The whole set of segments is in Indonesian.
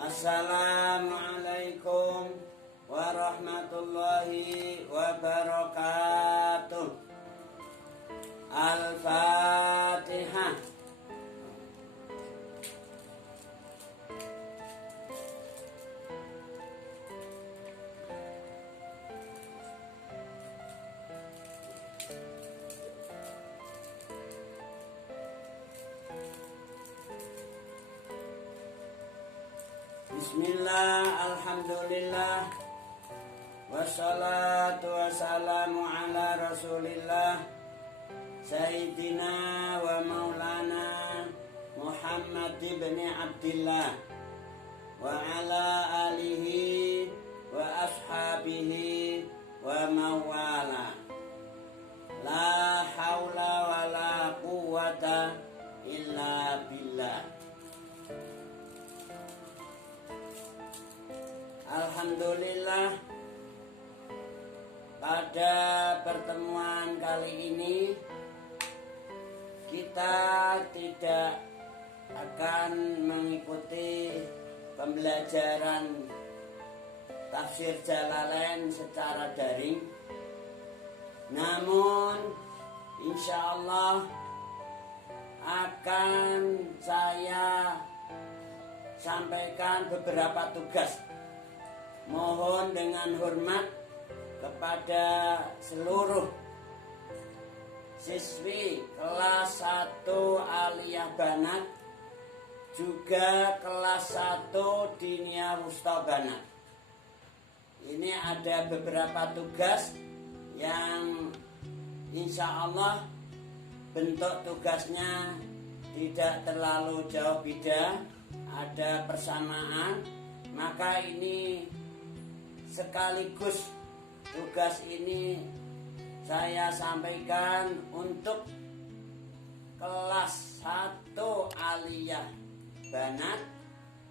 Assalamualaikum warahmatullahi wabarakatuh. Al-Fatihah. Bismillah, alhamdulillah, wassalatu wassalamu ala rasulillah, Sayyidina wa maulana Muhammad ibn Abdillah, wa ala alihi wa ashabihi wa mawala. La hawla wa la quwwata illa billah. Alhamdulillah, pada pertemuan kali ini kita tidak akan mengikuti pembelajaran tafsir Jalalain secara daring. Namun insya Allah akan saya sampaikan beberapa tugas. Mohon dengan hormat kepada seluruh siswi kelas 1 Aliyah Banat, juga kelas 1 Diniyah Wusta Banat. Ini ada beberapa tugas yang insya Allah bentuk tugasnya tidak terlalu jauh beda, ada persamaan. Maka ini sekaligus tugas ini saya sampaikan untuk kelas 1 Aliyah Banat,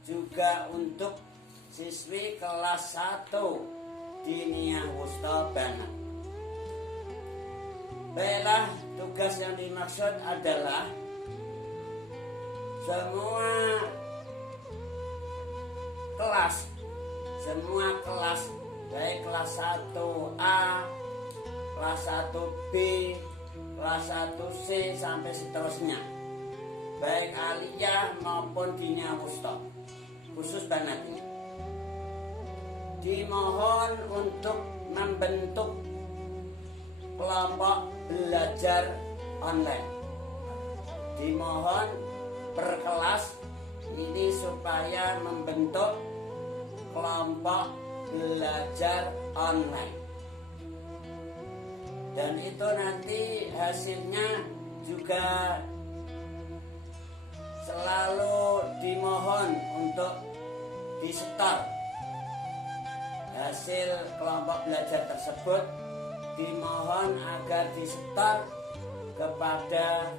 juga untuk siswi kelas 1 Diniyah Wusta Banat. Baiklah, tugas yang dimaksud adalah semua kelas, baik kelas 1A, kelas 1B, kelas 1C sampai seterusnya, baik Aliyah maupun Diniyah Wusta, khusus Banat ini, dimohon untuk membentuk kelompok belajar online. Dimohon per kelas ini supaya membentuk kelompok belajar online, dan itu nanti hasilnya juga selalu dimohon untuk disetor. Hasil kelompok belajar tersebut dimohon agar disetor kepada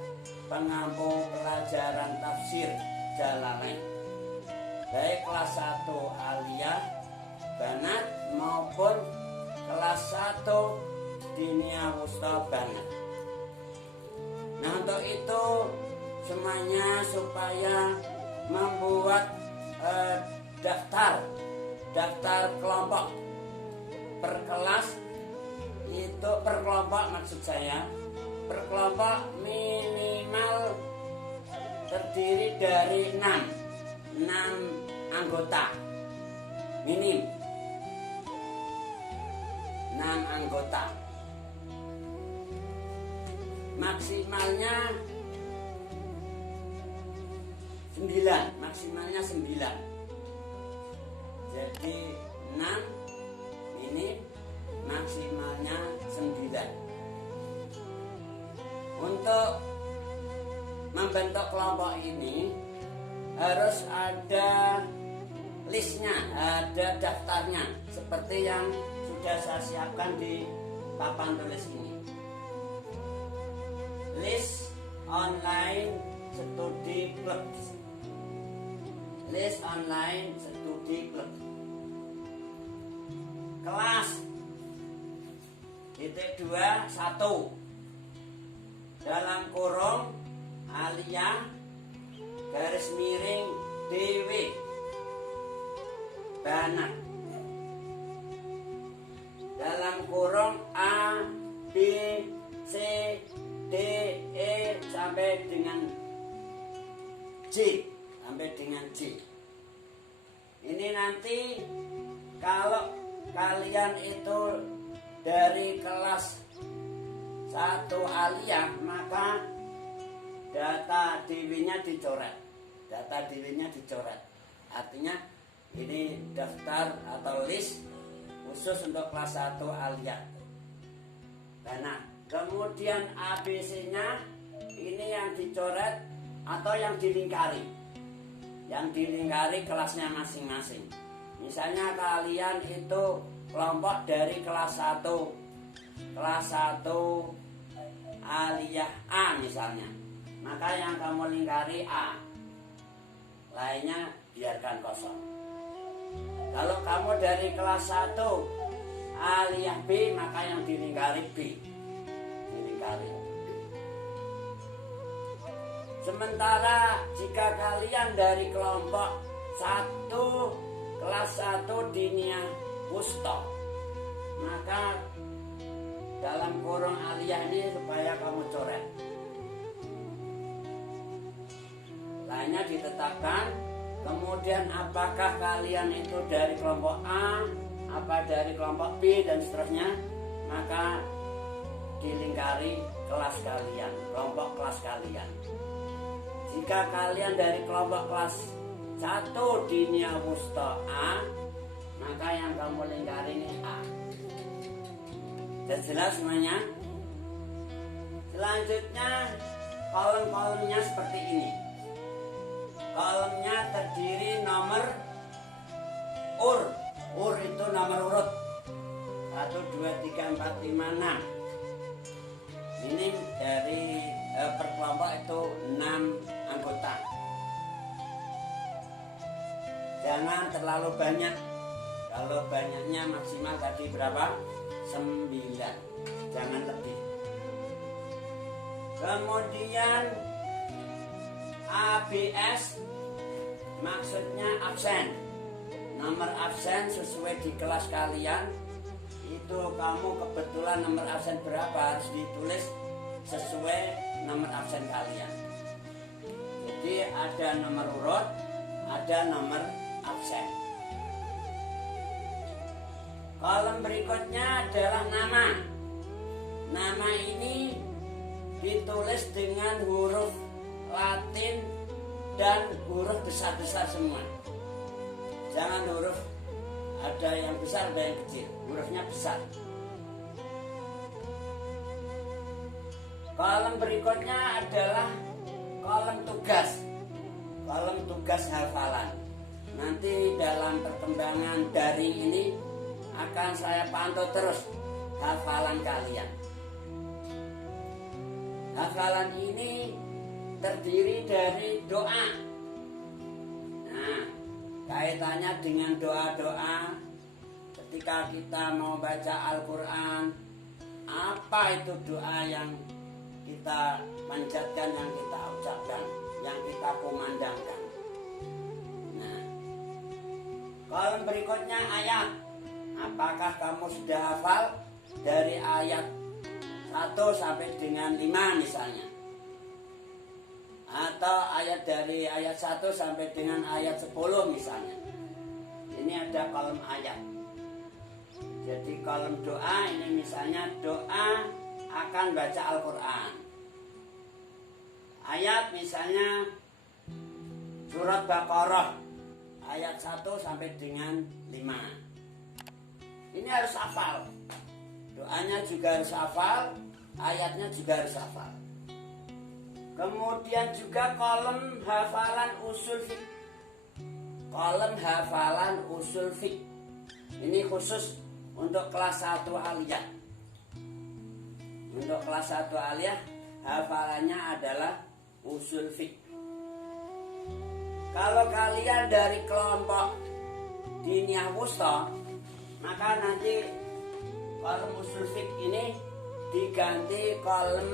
pengampu pelajaran tafsir Jalalain, baik kelas 1 Aliyah Banat maupun kelas 1 Diniyah Wusta Banat. Nah, untuk itu semuanya supaya membuat daftar kelompok per kelas, itu per kelompok maksud saya, per kelompok minimal terdiri dari 6 anggota, minim 6 anggota, maksimalnya 9, jadi 6 minim, maksimalnya 9. Untuk membentuk kelompok ini harus ada listnya, ada daftarnya, seperti yang sudah saya siapkan di papan tulis ini. List online studi klub. List online studi klub. Kelas -2 1 dalam kurung Aliyah _DW sampai dengan J. Ini nanti kalau kalian itu dari kelas 1 aliyah, maka data DW-nya dicoret. Data DW-nya dicoret. Artinya ini daftar atau list khusus untuk kelas 1 aliyah. Nah, kemudian ABC-nya ini yang dicoret atau yang dilingkari. Yang dilingkari kelasnya masing-masing. Misalnya kalian itu kelompok dari kelas 1 aliyah A misalnya. Maka yang kamu lingkari A. Lainnya biarkan kosong. Kalau kamu dari kelas 1 aliyah B, maka yang dilingkari B. Dilingkari. Sementara jika kalian dari kelompok 1 kelas 1 diniyah wusta, maka dalam kurung aliyah ini supaya kamu coret. Lainnya ditetapkan. Kemudian apakah kalian itu dari kelompok A, apa dari kelompok B dan seterusnya, maka dilingkari kelas kalian, kelompok kelas kalian. Jika kalian dari kelompok kelas 1 diniyah wusta A, maka yang kamu lingkari ini A. Dan jelas semuanya. Selanjutnya kolom-kolomnya seperti ini. Kolomnya terdiri nomor ur. Ur itu nomor urut 1, 2, 3, 4, 5, 6. Ini dari per kelompok itu 6 anggota. Jangan terlalu banyak. Kalau banyaknya maksimal tadi berapa? 9. Jangan lebih. Kemudian ABS maksudnya absen. Nomor absen sesuai di kelas kalian. Itu kamu kebetulan nomor absen berapa harus ditulis sesuai nomor absen kalian. Jadi ada nomor urut, ada nomor absen. Kolom berikutnya adalah nama. Nama ini ditulis dengan huruf Latin dan huruf besar-besar semua. Jangan huruf ada yang besar ada yang kecil. Hurufnya besar. Kolom berikutnya adalah kolom tugas. Kolom tugas hafalan. Nanti dalam perkembangan daring ini akan saya pantau terus hafalan kalian. Hafalan ini terdiri dari doa. Nah, kaitannya dengan doa-doa ketika kita mau baca Al-Quran. Apa itu doa yang kita panjatkan, yang kita ucapkan, yang kita kumandangkan. Nah, kolom berikutnya ayat. Apakah kamu sudah hafal dari ayat 1 sampai dengan 5 misalnya? Atau ayat dari ayat 1 sampai dengan ayat 10 misalnya. Ini ada kolom ayat. Jadi kolom doa ini misalnya doa akan baca Al-Quran. Ayat misalnya surat Baqarah ayat 1 sampai dengan 5. Ini harus hafal. Doanya juga harus hafal, ayatnya juga harus hafal. Kemudian juga kolom hafalan usul fiqh. Kolom hafalan usul fiqh. Ini khusus untuk kelas 1 aliyah. Untuk kelas 1 aliyah hafalannya adalah usul fiqh. Kalau kalian dari kelompok diniyah wusta, maka nanti kolom usul fiqh ini diganti kolom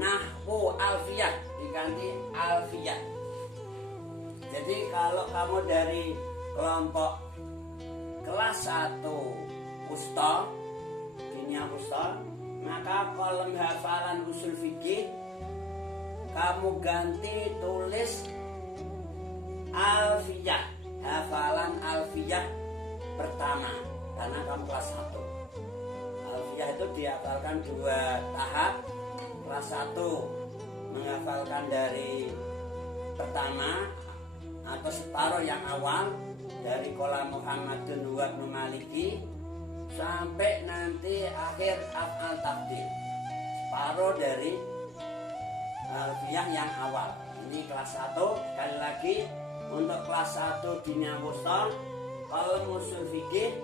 nahwu alfiyah, diganti alfiyah. Jadi kalau kamu dari kelompok kelas 1 wusta, diniyah wusta, maka kolom hafalan usul fikih kamu ganti tulis alfiyah, hafalan alfiyah pertama, karena kamu kelas 1. Alfiyah itu dihafalkan 2 tahap. Kelas 1 menghafalkan dari pertama atau separuh yang awal, dari Qala Muhammadun wa ibnu Maliki sampai nanti akhir af'al tafdil, separuh dari alfiyah yang awal. Ini kelas 1. Sekali lagi, untuk kelas 1 Diniyah Wusta, kalau usul fikih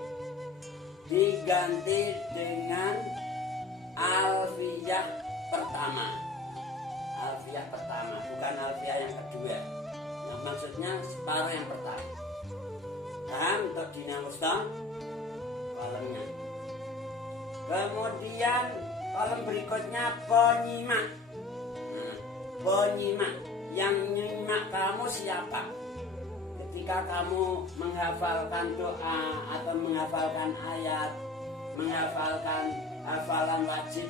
diganti dengan alfiyah pertama. Alfiyah pertama, bukan alfiyah yang kedua. Yang maksudnya separuh yang pertama. Paham untuk Diniyah Wusta kolomnya. Kemudian kolom berikutnya penyimak. Nah, penyimak, yang nyimak kamu siapa? Ketika kamu menghafalkan doa atau menghafalkan ayat, menghafalkan hafalan wajib,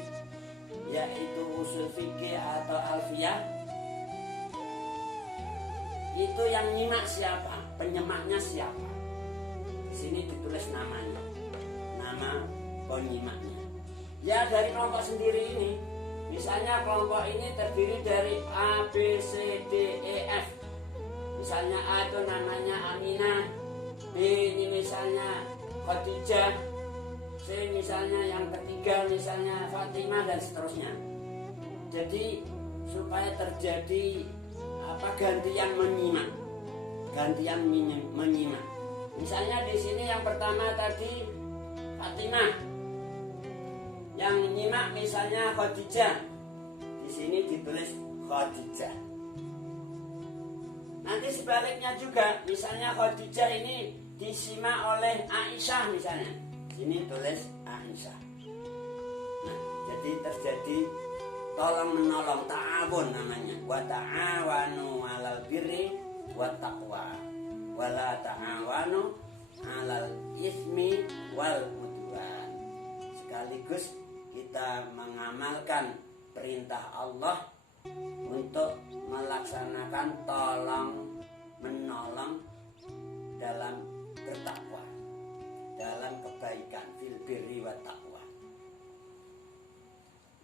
yaitu usul fikih atau alfiyah, itu yang nyimak siapa? Penyimaknya siapa? Di sini ditulis namanya, nama penyimaknya. Ya dari kelompok sendiri ini. Misalnya kelompok ini terdiri dari A, B, C, D, E, F. Misalnya A itu namanya Aminah, B ini misalnya Khadijah, C misalnya yang ketiga misalnya Fatimah, dan seterusnya. Jadi supaya terjadi gantian menyimak, gantian menyimak. Misalnya di sini yang pertama tadi Fatimah, yang nyimak misalnya Khadijah, di sini ditulis Khadijah. Nanti sebaliknya juga, misalnya Khadijah ini disimak oleh Aisyah misalnya, sini tulis Aisyah. Nah, jadi terjadi tolong menolong, ta'awun namanya. Wa ta'awanu 'alal birri wat taqwa, wa la ta'awanu 'alal ismi wal udwan. Sekaligus kita mengamalkan perintah Allah untuk melaksanakan tolong menolong dalam bertakwa, dalam kebaikan, fil birri wa taqwa.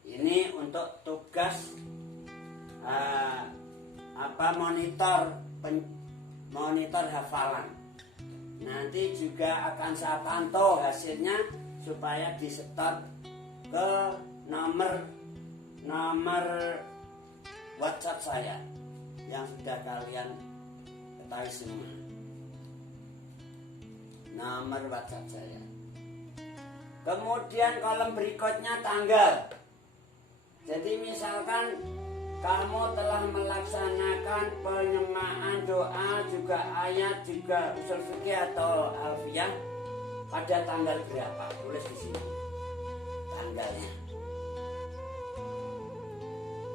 Ini untuk tugas monitor hafalan. Nanti juga akan saya pantau hasilnya supaya disetor ke nomor WhatsApp saya yang sudah kalian ketahui semua. Nomor WhatsApp saya. Kemudian kolom berikutnya tanggal. Jadi misalkan kamu telah melaksanakan penyemaan doa, juga ayat, juga usul fikih atau alfiyah pada tanggal berapa? Tulis di sini tanggalnya.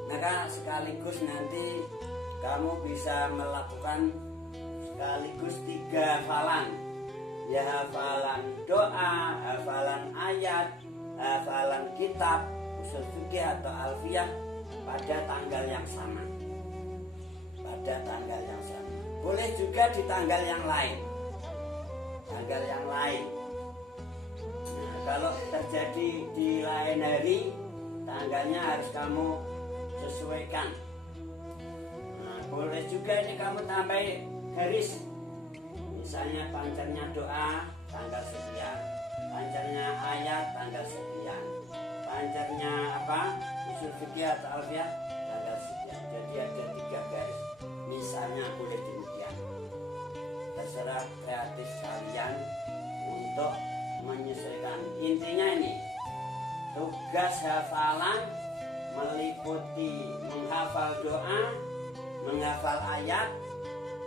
Maka sekaligus nanti kamu bisa melakukan sekaligus 3 hafalan. Ya hafalan doa, hafalan ayat, hafalan kitab, usul fikih atau alfiyah pada tanggal yang sama. Pada tanggal yang sama. Boleh juga di tanggal yang lain. Tanggal yang lain. Nah, kalau terjadi di lain hari, tanggalnya harus kamu sesuaikan. Nah, boleh juga ini kamu tambahin garis. Misalnya pancarnya doa tanggal sekian, pancarnya ayat tanggal sekian, pancarnya usul fikih atau alfiyah tanggal sekian. Jadi ada 3 garis. Misalnya boleh demikian. Terserah kreatif kalian untuk menyesuaikan. Intinya ini tugas hafalan meliputi menghafal doa, menghafal ayat,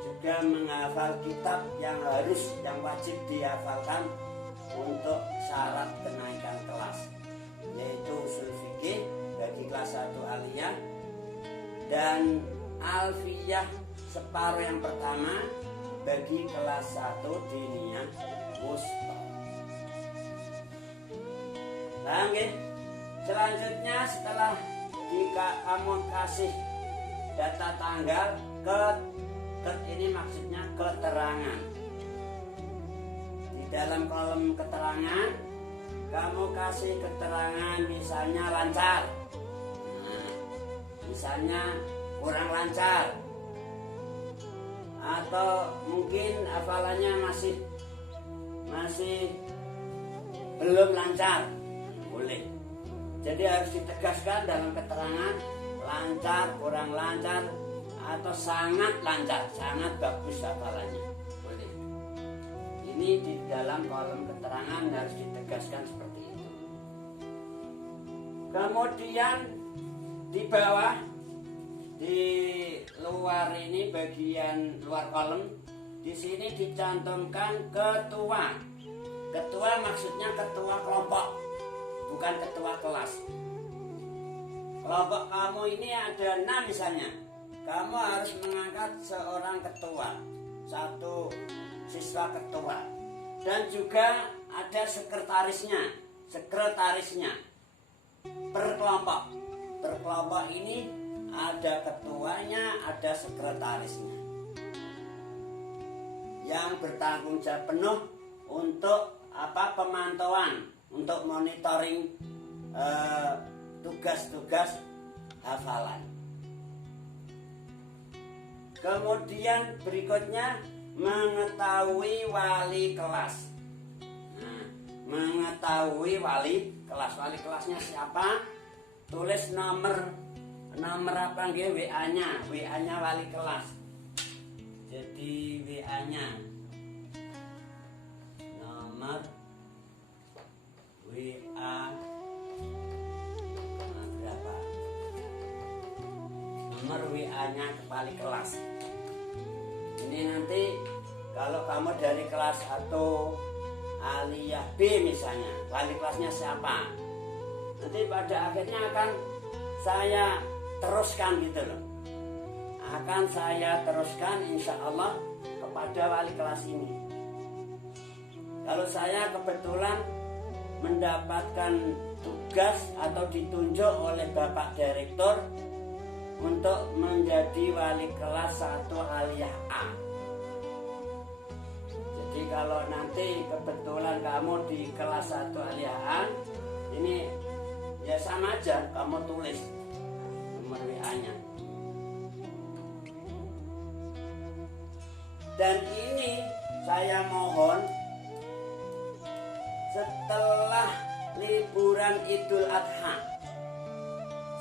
juga menghafal kitab yang wajib dihafalkan untuk syarat kenaikan kelas, yaitu usul fikih bagi kelas 1 aliyah dan alfiyah separuh yang pertama bagi kelas 1 diniyah wusta. Lanjut. Selanjutnya setelah jika kamu kasih data tanggal ke Ket ini maksudnya keterangan. Di dalam kolom keterangan kamu kasih keterangan, misalnya lancar, nah, misalnya kurang lancar, atau mungkin hafalannya masih belum lancar, boleh. Jadi harus ditegaskan dalam keterangan lancar, kurang lancar, atau sangat lancar, sangat bagus hafalannya, boleh. Ini di dalam kolom keterangan harus ditegaskan seperti itu. Kemudian di bawah, di luar ini, bagian luar kolom, di sini dicantumkan ketua. Ketua maksudnya ketua kelompok, bukan ketua kelas. Kelompok kamu ini ada 6 misalnya, kamu harus mengangkat seorang ketua, satu siswa ketua, dan juga ada sekretarisnya per kelompok. Per kelompok ini ada ketuanya, ada sekretarisnya yang bertanggung jawab penuh untuk pemantauan, untuk monitoring tugas-tugas hafalan. Kemudian berikutnya mengetahui wali kelas. Nah, mengetahui wali kelas. Wali kelasnya siapa? Tulis nomor apa nggih, WA-nya wali kelas. Jadi WA-nya nomor WA berapa? Nomor WA-nya wali kelas. Ini nanti kalau kamu dari kelas 1 aliyah B misalnya, wali kelasnya siapa? Nanti pada akhirnya akan saya teruskan gitu loh. Akan saya teruskan insya Allah kepada wali kelas ini. Kalau saya kebetulan mendapatkan tugas atau ditunjuk oleh Bapak Direktur untuk menjadi wali kelas 1 aliyah A. Jadi kalau nanti kebetulan kamu di kelas 1 aliyah A, ini ya sama aja, kamu tulis nomor WA-nya. Dan ini saya mohon setelah liburan Idul Adha.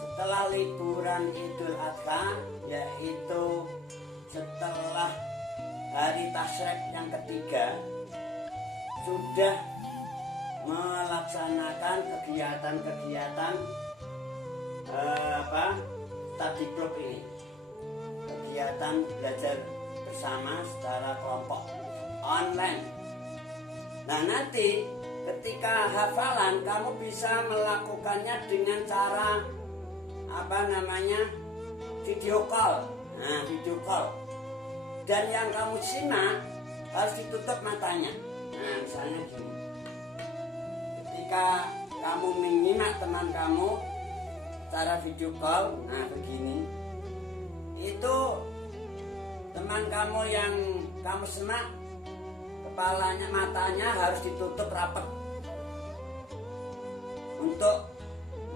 Setelah liburan Idul Adha, yaitu setelah hari Tasyrik yang ketiga, sudah melaksanakan kegiatan-kegiatan study group ini, kegiatan belajar bersama secara kelompok online. Nah, nanti ketika hafalan kamu bisa melakukannya dengan cara video call. Nah, video call. Dan yang kamu simak harus ditutup matanya. Nah, misalnya gini. Ketika kamu menyimak teman kamu cara video call, nah begini. Itu teman kamu yang kamu simak, kepalanya, matanya harus ditutup rapat untuk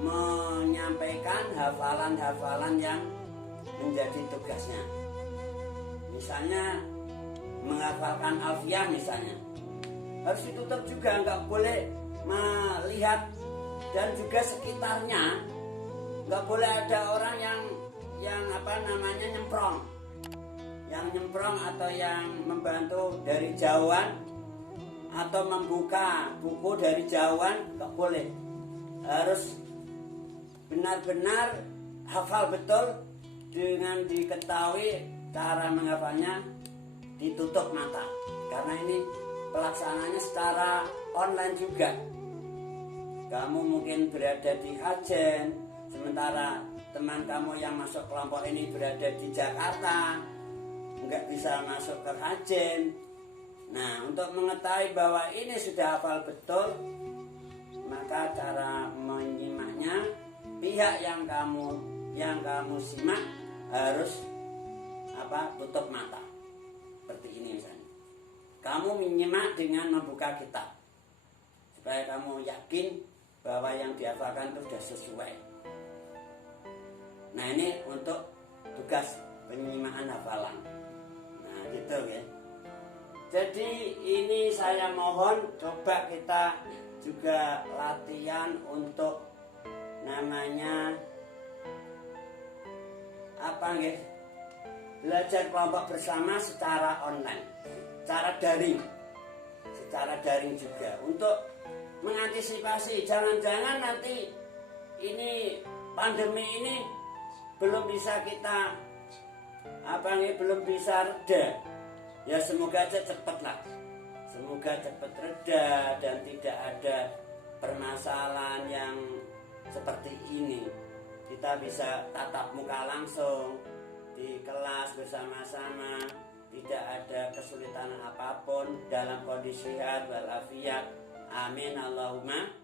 menyampaikan hafalan-hafalan yang menjadi tugasnya. Misalnya menghafalkan alfiah misalnya, harus ditutup juga, nggak boleh melihat, dan juga sekitarnya nggak boleh ada orang yang nyemprong atau yang membantu dari jauhan atau membuka buku dari jauhan, nggak boleh. Harus benar-benar hafal betul dengan diketahui cara menghafalnya, ditutup mata. Karena ini pelaksananya secara online juga. Kamu mungkin berada di Hajen, sementara teman kamu yang masuk kelompok ini berada di Jakarta, nggak bisa masuk ke Hajen. Nah, untuk mengetahui bahwa ini sudah hafal betul, maka cara menyimaknya, pihak yang kamu simak harus tutup mata. Kamu menyimak dengan membuka kitab, supaya kamu yakin bahwa yang dihafalkan itu sudah sesuai. Nah, ini untuk tugas penyimaan hafalan. Nah, gitu ya. Jadi ini saya mohon coba kita juga latihan untuk namanya apa nggih? Belajar kelompok bersama secara online, secara daring juga, untuk mengantisipasi jangan-jangan nanti ini pandemi ini belum bisa kita belum bisa reda. Ya semoga aja cepet lah, semoga cepet reda dan tidak ada permasalahan yang seperti ini. Kita bisa tatap muka langsung di kelas bersama-sama, tidak ada kesulitan apapun, dalam kondisi sehat walafiat. Amin Allahumma